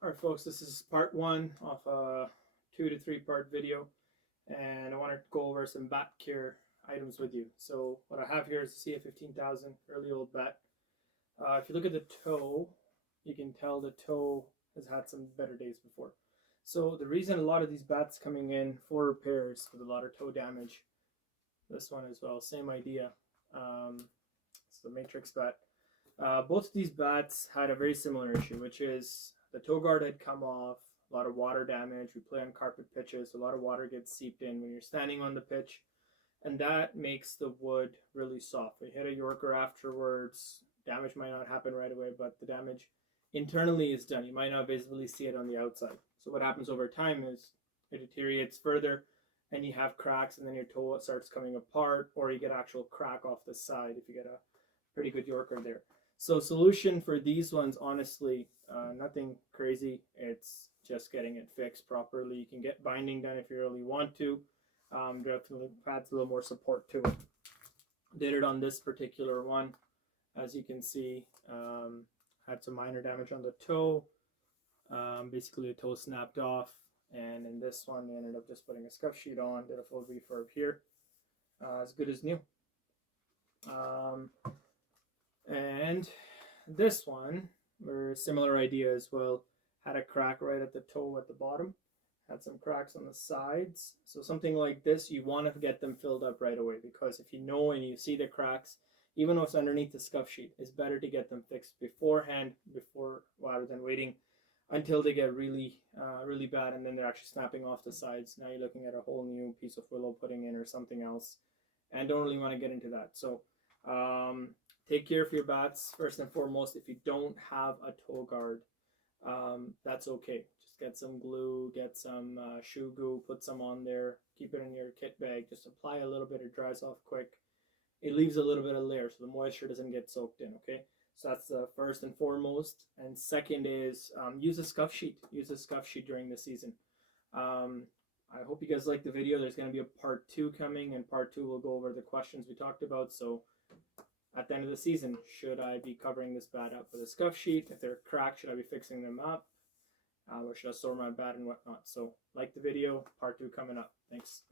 All right, folks, this is part one of a 2 to 3 part video, and I want to go over some bat care items with you. So what I have here is the CF15000 early old bat. If you look at the toe, you can tell the toe has had some better days before. So the reason a lot of these bats coming in for repairs with a lot of toe damage, this one as well, same idea. It's the Matrix bat. Both of these bats had a very similar issue, which is the toe guard had come off, a lot of water damage. We play on carpet pitches, so a lot of water gets seeped in when you're standing on the pitch, and that makes the wood really soft. We hit a Yorker afterwards. Damage might not happen right away, but the damage internally is done. You might not visibly see it on the outside. So what happens over time is it deteriorates further, and you have cracks, and then your toe starts coming apart, or you get actual crack off the side if you get a pretty good Yorker there. So solution for these ones, honestly, nothing crazy. It's just getting it fixed properly. You can get binding done if you really want to. Definitely adds a little more support to it. Did it on this particular one. As you can see, had some minor damage on the toe. Basically, the toe snapped off. And in this one, we ended up just putting a scuff sheet on, did a full refurb here. As good as new. And this one, were similar idea as well, had a crack right at the toe at the bottom, had some cracks on the sides. So something like this, you want to get them filled up right away, because if you know and you see the cracks, even though it's underneath the scuff sheet, it's better to get them fixed beforehand, rather than waiting until they get really bad and then they're actually snapping off the sides. Now you're looking at a whole new piece of willow putting in or something else, and don't really want to get into that. So take care of your bats first and foremost. If you don't have a toe guard, that's okay. Just get some glue, get some shoe goo, put some on there, keep it in your kit bag. Just apply a little bit, it dries off quick. It leaves a little bit of layer so the moisture doesn't get soaked in, okay? So that's the first and foremost. And second is use a scuff sheet. Use a scuff sheet during the season. I hope you guys like the video. There's going to be a part 2 coming, and part 2 will go over the questions we talked about. So at the end of the season, should I be covering this bat up with a scuff sheet? If they're cracked, should I be fixing them up? Or should I store my bat and whatnot? So like the video, part 2 coming up. Thanks.